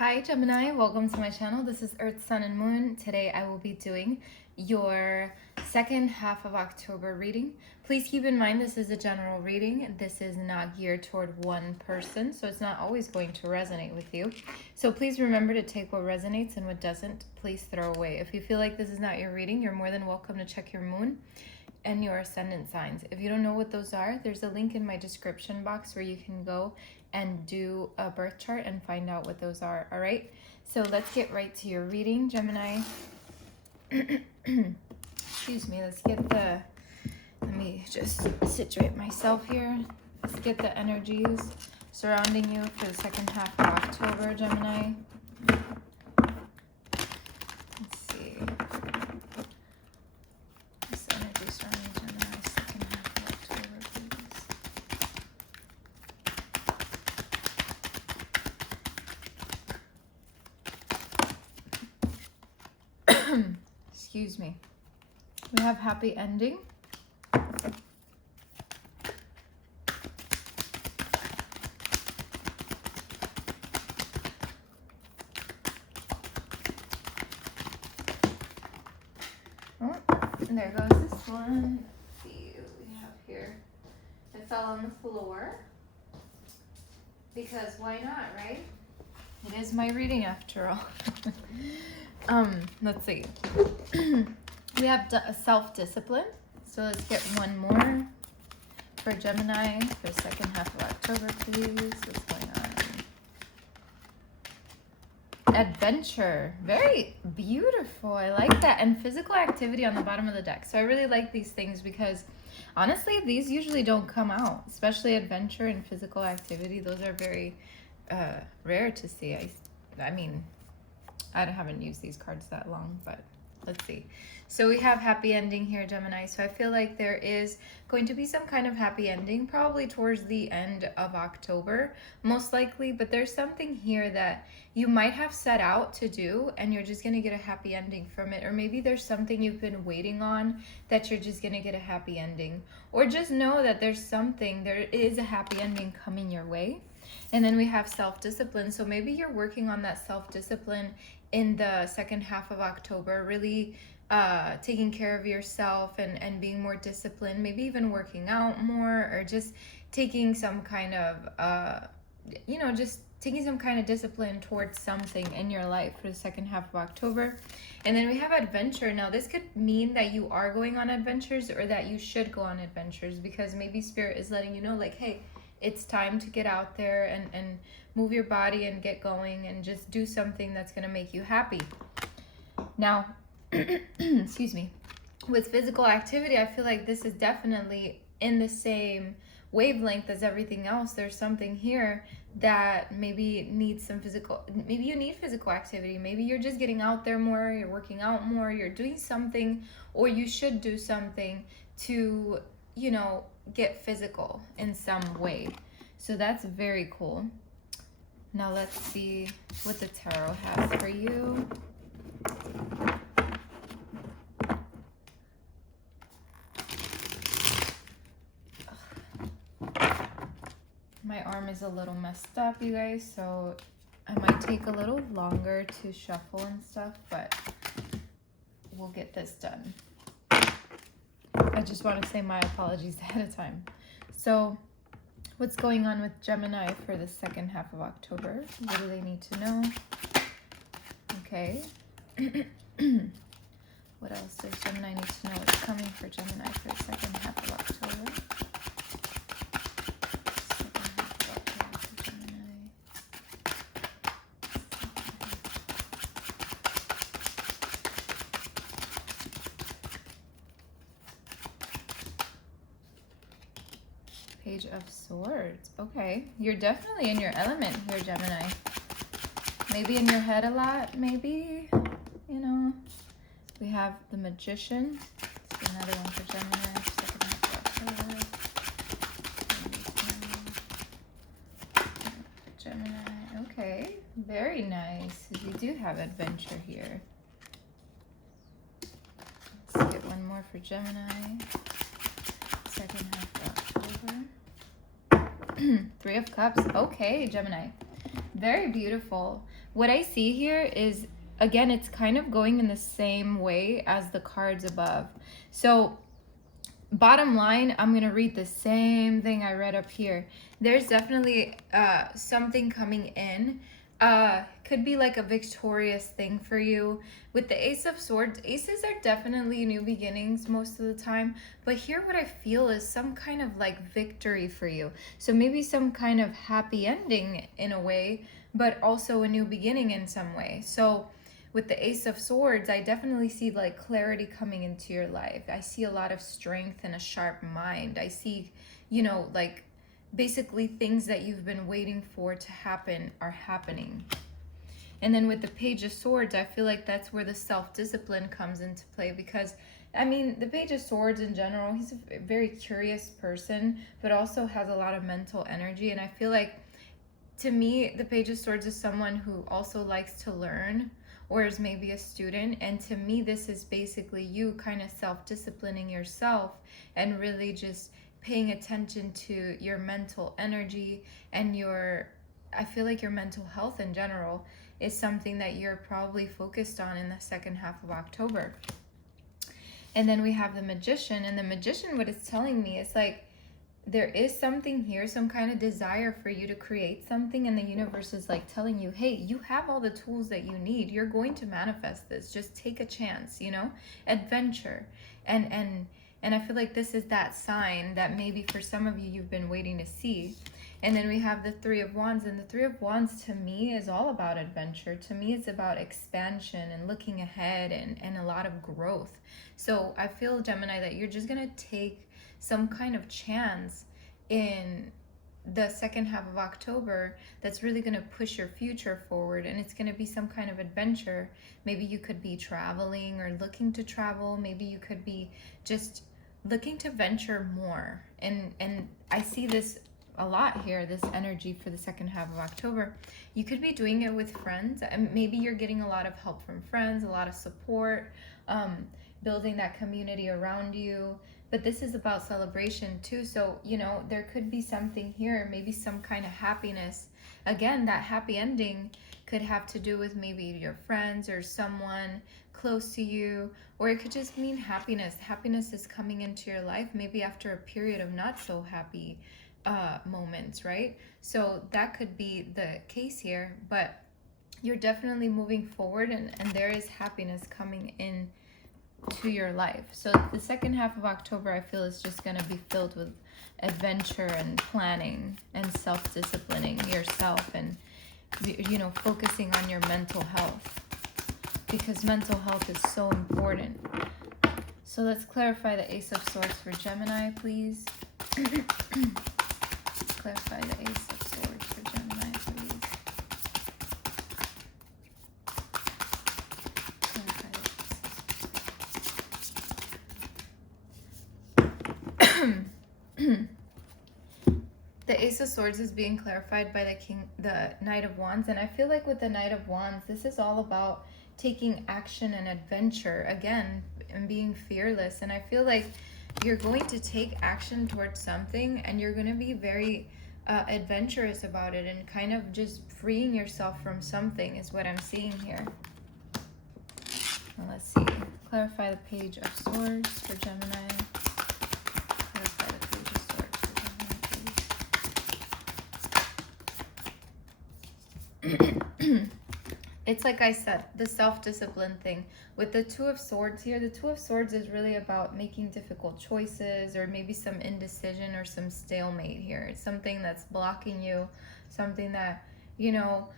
Hi Gemini, welcome to my channel. This is Earth, Sun, and Moon. Today I will be doing your second half of October reading. Please keep in mind this is a general reading. This is not geared toward one person, so it's not always going to resonate with you. So please remember to take what resonates and what doesn't, please throw away. If you feel like this is not your reading, you're more than welcome to check your moon and your ascendant signs. If you don't know what those are, there's a link in my description box where you can go and do a birth chart and find out what those are. All right, so let's get right to your reading, Gemini. Excuse me, let me just situate myself here. Let's get the energies surrounding you for the second half of October, Gemini. Let's see. This energy surrounding Gemini, second half of October, please. Excuse me. We have happy ending. Oh, and there goes this one. Let's see what we have here. It fell on the floor. Because why not, right? It is my reading after all. Let's see. We have self-discipline. So let's get one more for Gemini for the second half of October, please. What's going on? Adventure. Very beautiful. I like that. And physical activity on the bottom of the deck. So I really like these things because honestly, these usually don't come out, especially adventure and physical activity. Those are very rare to see. I mean, I haven't used these cards that long, but let's see. So we have happy ending here, Gemini. So I feel like there is going to be some kind of happy ending, probably towards the end of October, most likely. But there's something here that you might have set out to do and you're just going to get a happy ending from it. Or maybe there's something you've been waiting on that you're just going to get a happy ending. Or just know that there is a happy ending coming your way. And then we have self-discipline. So maybe you're working on that self-discipline in the second half of October, really taking care of yourself and being more disciplined, maybe even working out more, or just taking some kind of, just taking some kind of discipline towards something in your life for the second half of October. And then we have adventure. Now, this could mean that you are going on adventures or that you should go on adventures, because maybe Spirit is letting you know, like, hey, it's time to get out there and move your body and get going and just do something that's going to make you happy. Now, excuse me, with physical activity, I feel like this is definitely in the same wavelength as everything else. There's something here that maybe needs some maybe you need physical activity. Maybe you're just getting out there more, you're working out more, you're doing something, or you should do something to, get physical in some way. So that's very cool. Now let's see what the tarot has for you. My arm is a little messed up, you guys, so I might take a little longer to shuffle and stuff, but we'll get this done. I just want to say my apologies ahead of time. So what's going on with Gemini for the second half of October? What do they need to know? Okay. What else does Gemini need to know? What's coming for Gemini for the second half of October? Page of Swords. Okay, you're definitely in your element here, Gemini. Maybe in your head a lot, maybe, We have the Magician. Let's see another one for Gemini. Second half of October. Gemini. Okay, very nice. You do have adventure here. Let's get one more for Gemini. Second half of October. 3 of Cups. Okay, Gemini. Very beautiful. What I see here is, again, it's kind of going in the same way as the cards above. So bottom line, I'm going to read the same thing I read up here. There's definitely something coming in. Could be like a victorious thing for you. With the Ace of Swords, aces are definitely new beginnings most of the time. But here what I feel is some kind of like victory for you. So maybe some kind of happy ending in a way, but also a new beginning in some way. So with the Ace of Swords, I definitely see like clarity coming into your life. I see a lot of strength and a sharp mind. I see, you know, like basically things that you've been waiting for to happen are happening. And then with the Page of Swords, I feel like that's where the self-discipline comes into play, because I mean, the Page of Swords in general, he's a very curious person, but also has a lot of mental energy. And I feel like, to me, the Page of Swords is someone who also likes to learn, or is maybe a student. And to me, this is basically you kind of self-disciplining yourself and really just paying attention to your mental energy and I feel like your mental health in general is something that you're probably focused on in the second half of October. And then we have the Magician, and the Magician, what it's telling me is like, there is something here, some kind of desire for you to create something, and the universe is like telling you, hey, you have all the tools that you need. You're going to manifest this. Just take a chance, you know? Adventure. And I feel like this is that sign that maybe for some of you, you've been waiting to see. And then we have the Three of Wands, and the Three of Wands to me is all about adventure. To me, it's about expansion and looking ahead and a lot of growth. So I feel, Gemini, that you're just going to take some kind of chance in the second half of October that's really going to push your future forward, and it's going to be some kind of adventure. Maybe you could be traveling or looking to travel. Maybe you could be just looking to venture more. And I see this a lot here, this energy for the second half of October. You could be doing it with friends, and maybe you're getting a lot of help from friends, a lot of support, building that community around you. But this is about celebration too. So, you know, there could be something here, maybe some kind of happiness. Again, that happy ending could have to do with maybe your friends or someone close to you, or it could just mean happiness. Happiness is coming into your life, maybe after a period of not so happy moments, right? So that could be the case here, but you're definitely moving forward, and there is happiness coming in to your life. So the second half of October, I feel, is just going to be filled with adventure and planning and self-disciplining yourself, and, you know, focusing on your mental health, because mental health is so important. So let's clarify the Ace of Swords for Gemini, please. Clarify the Ace of Swords for Gemini, please. The Ace of Swords is being clarified by the Knight of Wands, and I feel like with the Knight of Wands, this is all about taking action and adventure again, and being fearless. And I feel like you're going to take action towards something, and you're going to be very adventurous about it, and kind of just freeing yourself from something is what I'm seeing here. Well, let's see. Clarify the Page of Swords for Gemini. Clarify the Page of Swords for Gemini, please. It's like I said, the self-discipline thing. With the Two of Swords here, the Two of Swords is really about making difficult choices, or maybe some indecision or some stalemate here. It's something that's blocking you, something that, you know,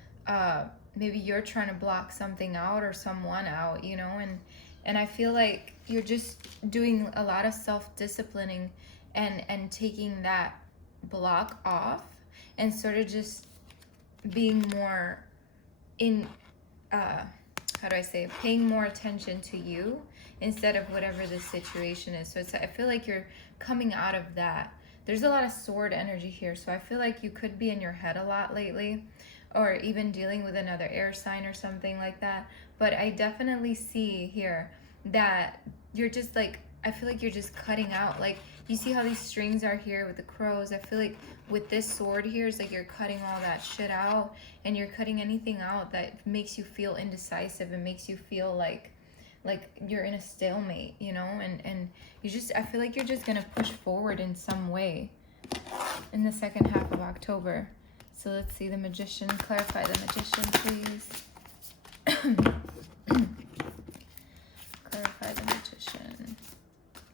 maybe you're trying to block something out or someone out, you know, and I feel like you're just doing a lot of self-disciplining and taking that block off, and sort of just being more in how do I say, paying more attention to you instead of whatever the situation is. So I feel like you're coming out of that. There's a lot of sword energy here, so I feel like you could be in your head a lot lately, or even dealing with another air sign or something like that. But I definitely see here that you're just like, I feel like you're just cutting out, like You see how these strings are here with the crows? I feel like with this sword here, it's like you're cutting all that shit out, and you're cutting anything out that makes you feel indecisive and makes you feel like you're in a stalemate, you know, and you just, I feel like you're just gonna push forward in some way in the second half of October. So let's see the Magician. Clarify the Magician, please. Clarify the Magician.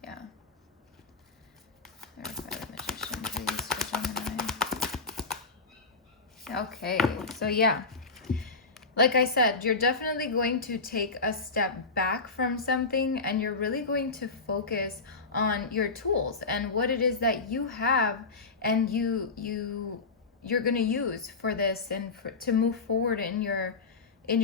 Yeah. Clarify the Magician, please, for Gemini. Okay, so yeah. Like I said, you're definitely going to take a step back from something, and you're really going to focus on your tools and what it is that you have, and you're going to use for this and to move forward in your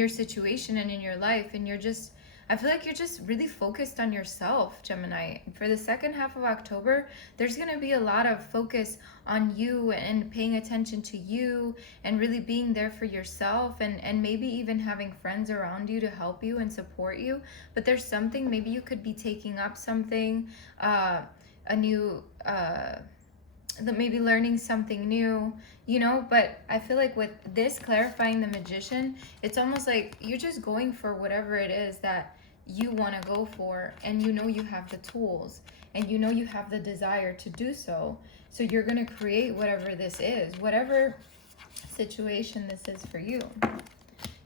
situation and in your life. And you're just, I feel like you're just really focused on yourself, Gemini. For the second half of October, there's going to be a lot of focus on you and paying attention to you and really being there for yourself, and maybe even having friends around you to help you and support you. But there's something, maybe you could be taking up something, a new, maybe learning something new, you know. But I feel like with this clarifying the Magician, it's almost like you're just going for whatever it is that you want to go for, and you know you have the tools, and you know you have the desire to do so. So you're going to create whatever this is, whatever situation this is for you.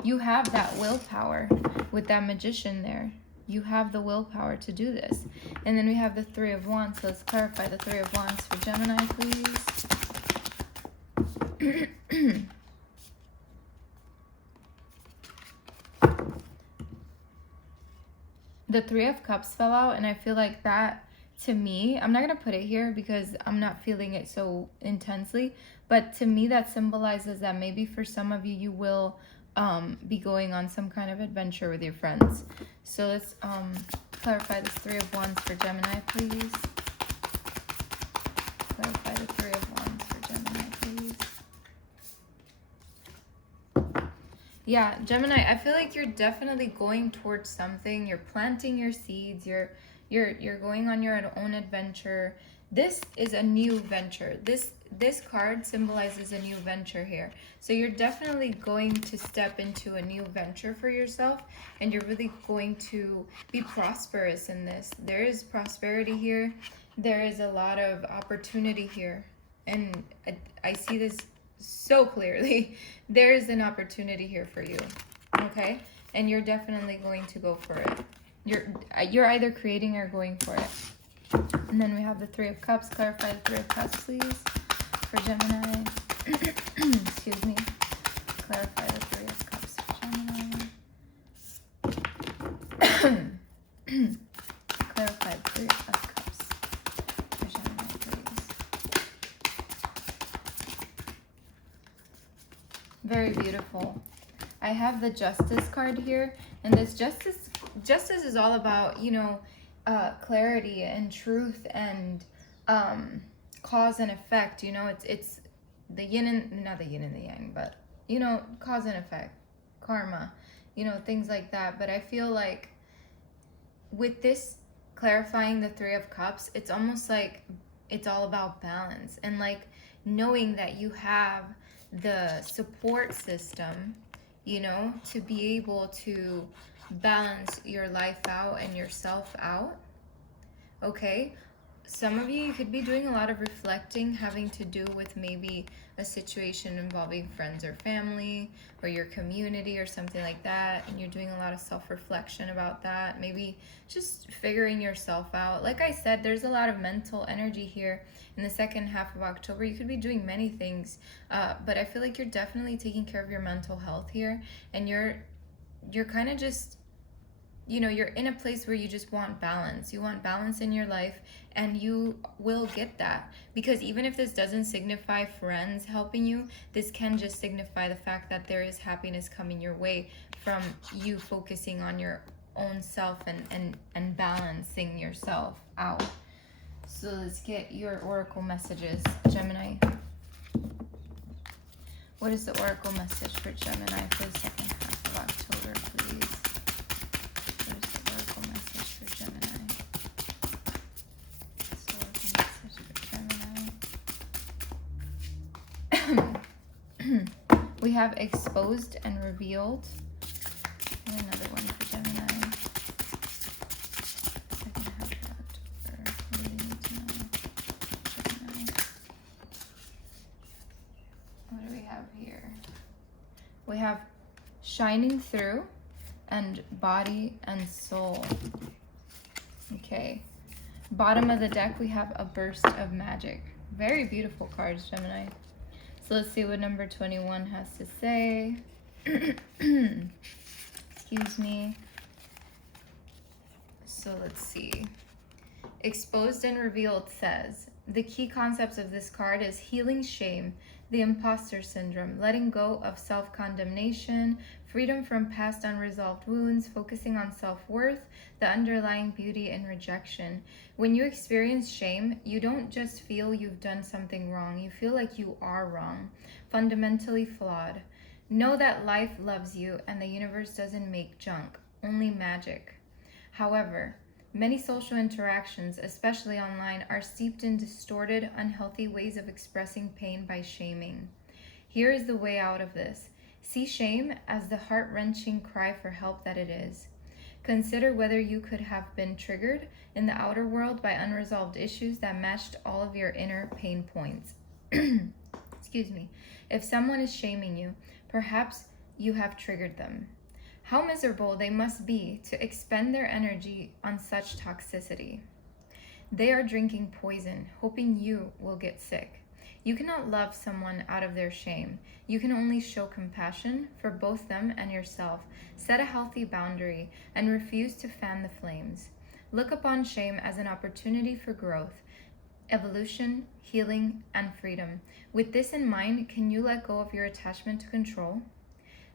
You have that willpower with that Magician there. You have the willpower to do this. And then we have the Three of Wands. So let's clarify the Three of Wands for Gemini, please. The Three of Cups fell out, and I feel like that, to me, I'm not going to put it here because I'm not feeling it so intensely, but to me that symbolizes that maybe for some of you, you will be going on some kind of adventure with your friends. So let's clarify this Three of Wands for Gemini, please. Clarify the Three of Wands for Gemini, please. Yeah, Gemini, I feel like you're definitely going towards something. You're planting your seeds. You're going on your own adventure. This is a new venture. This card symbolizes a new venture here. So you're definitely going to step into a new venture for yourself, and you're really going to be prosperous in this. There is prosperity here. There is a lot of opportunity here. And I see this so clearly. There is an opportunity here for you. Okay? And you're definitely going to go for it. You're either creating or going for it. And then we have the Three of Cups. Clarify the Three of Cups, please, for Gemini. Excuse me. Clarify the Three of Cups for Gemini. Clarify the Three of Cups for Gemini, please. Very beautiful. I have the Justice card here, and this Justice is all about, you know, clarity and truth and cause and effect. You know, it's the yin and, not the yin and the yang, but, you know, cause and effect, karma, you know, things like that. But I feel like with this clarifying the Three of Cups, it's almost like it's all about balance, and like knowing that you have the support system, you know, to be able to balance your life out and yourself out. Okay, some of you could be doing a lot of reflecting, having to do with maybe a situation involving friends or family or your community or something like that, and you're doing a lot of self-reflection about that, maybe just figuring yourself out. Like I said, there's a lot of mental energy here in the second half of October. You could be doing many things, but I feel like you're definitely taking care of your mental health here, and you're kind of just, you know, you're in a place where you just want balance. You want balance in your life, and you will get that. Because even if this doesn't signify friends helping you, this can just signify the fact that there is happiness coming your way from you focusing on your own self and balancing yourself out. So let's get your oracle messages, Gemini. What is the oracle message for Gemini for the second half of October, please? What is the oracle message for Gemini? What's the oracle have exposed and revealed. And another one for Gemini. Second half of October. What do they need to know? Gemini. What do we have here? We have shining through and body and soul. Okay. Bottom of the deck, we have a burst of magic. Very beautiful cards, Gemini. So let's see what number 21 has to say. Excuse me. So let's see. Exposed and revealed says, the key concepts of this card is healing shame, the imposter syndrome, letting go of self-condemnation, freedom from past unresolved wounds, focusing on self-worth, the underlying beauty in rejection. When you experience shame, you don't just feel you've done something wrong. You feel like you are wrong, fundamentally flawed. Know that life loves you and the universe doesn't make junk, only magic. However, many social interactions, especially online, are steeped in distorted, unhealthy ways of expressing pain by shaming. Here is the way out of this. See shame as the heart-wrenching cry for help that it is. Consider whether you could have been triggered in the outer world by unresolved issues that matched all of your inner pain points. Excuse me. If someone is shaming you, perhaps you have triggered them. How miserable they must be to expend their energy on such toxicity. They are drinking poison, hoping you will get sick. You cannot love someone out of their shame. You can only show compassion for both them and yourself. Set a healthy boundary and refuse to fan the flames. Look upon shame as an opportunity for growth, evolution, healing, and freedom. With this in mind, can you let go of your attachment to control?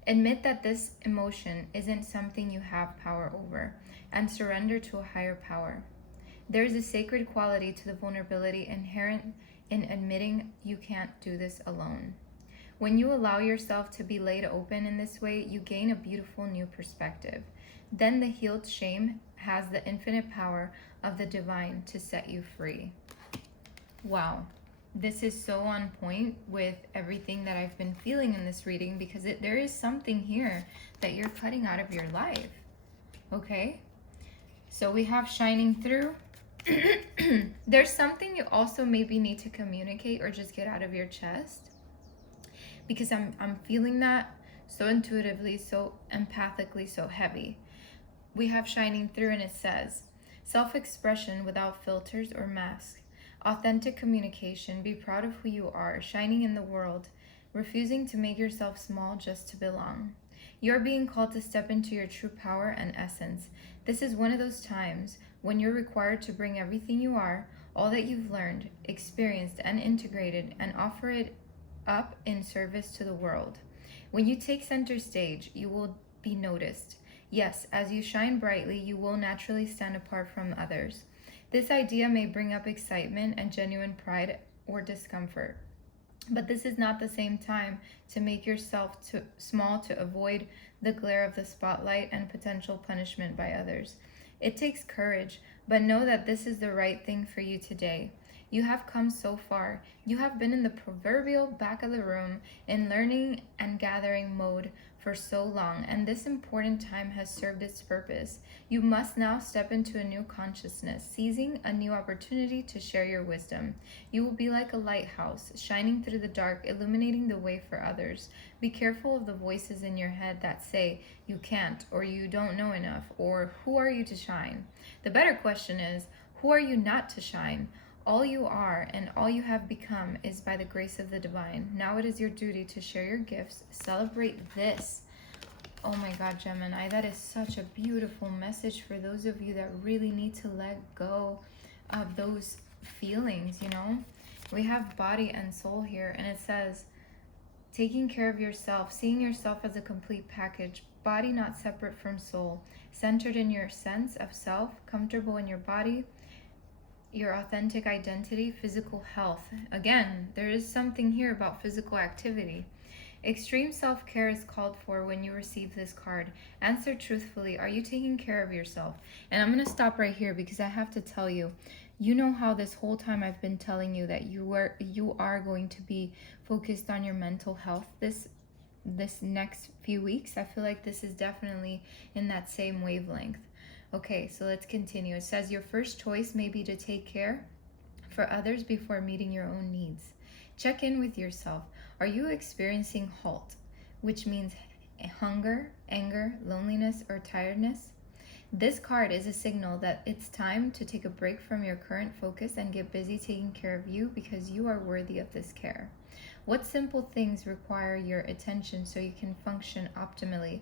Admit that this emotion isn't something you have power over, and surrender to a higher power. There is a sacred quality to the vulnerability inherent in admitting you can't do this alone. When you allow yourself to be laid open in this way, you gain a beautiful new perspective. Then the healed shame has the infinite power of the divine to set you free. Wow. This is so on point with everything that I've been feeling in this reading, because there is something here that you're cutting out of your life. Okay? So we have shining through. There's something you also maybe need to communicate or just get out of your chest, because I'm feeling that so intuitively, so empathically, so heavy. We have shining through, and it says, self-expression without filters or masks. Authentic communication, be proud of who you are, shining in the world, refusing to make yourself small just to belong. You're being called to step into your true power and essence. This is one of those times when you're required to bring everything you are, all that you've learned, experienced, and integrated, and offer it up in service to the world. When you take center stage, you will be noticed. Yes, as you shine brightly, you will naturally stand apart from others. This idea may bring up excitement and genuine pride or discomfort, but this is not the same time to make yourself too small to avoid the glare of the spotlight and potential punishment by others. It takes courage, but know that this is the right thing for you today. You have come so far. You have been in the proverbial back of the room in learning and gathering mode for so long, and this important time has served its purpose. You must now step into a new consciousness, seizing a new opportunity to share your wisdom. You will be like a lighthouse, shining through the dark, illuminating the way for others. Be careful of the voices in your head that say you can't, or you don't know enough, or who are you to shine? The better question is, who are you not to shine? All you are and all you have become is by the grace of the divine. Now it is your duty to share your gifts. Celebrate this. Oh my God, Gemini, that is such a beautiful message for those of you that really need to let go of those feelings, you know? We have body and soul here, and it says, taking care of yourself, seeing yourself as a complete package, body not separate from soul, centered in your sense of self, comfortable in your body, your authentic identity, physical health. Again, there is something here about physical activity. Extreme self-care is called for when you receive this card. Answer truthfully, are you taking care of yourself? And I'm going to stop right here because I have to tell you, you know how this whole time I've been telling you that you are going to be focused on your mental health this this next few weeks. I feel like this is definitely in that same wavelength. Okay, so let's continue. It says your first choice may be to take care for others before meeting your own needs. Check in with yourself. Are you experiencing halt, which means hunger, anger, loneliness, or tiredness? This card is a signal that it's time to take a break from your current focus and get busy taking care of you because you are worthy of this care. What simple things require your attention so you can function optimally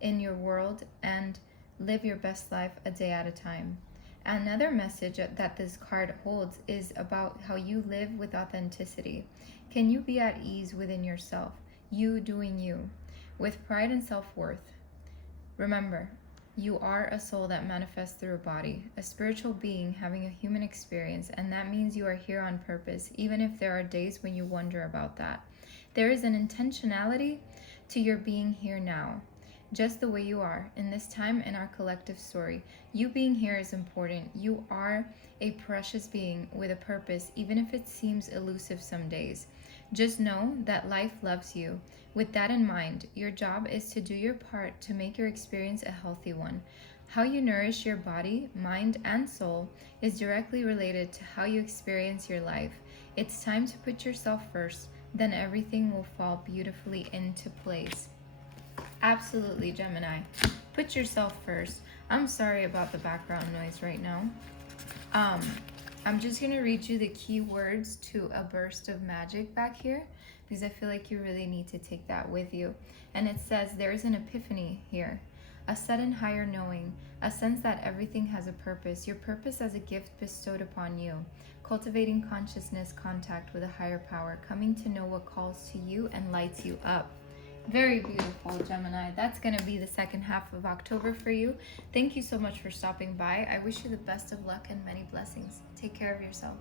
in your world and live your best life a day at a time? Another message that this card holds is about how you live with authenticity. Can you be at ease within yourself, you doing you, with pride and self-worth? Remember, you are a soul that manifests through a body, a spiritual being having a human experience, and that means you are here on purpose, even if there are days when you wonder about that. There is an intentionality to your being here now, just the way you are, in this time in our collective story. You being here is important. You are a precious being with a purpose, even if it seems elusive some days. Just know that life loves you. With that in mind, your job is to do your part to make your experience a healthy one. How you nourish your body, mind, and soul is directly related to how you experience your life. It's time to put yourself first, then everything will fall beautifully into place. Absolutely, Gemini. Put yourself first. I'm sorry about the background noise right now. I'm just going to read you the key words to a burst of magic back here because I feel like you really need to take that with you. And it says there is an epiphany here, a sudden higher knowing, a sense that everything has a purpose, your purpose as a gift bestowed upon you, cultivating consciousness contact with a higher power, coming to know what calls to you and lights you up. Very beautiful, Gemini. That's going to be the second half of October for you. Thank you so much for stopping by. I wish you the best of luck and many blessings. Take care of yourself.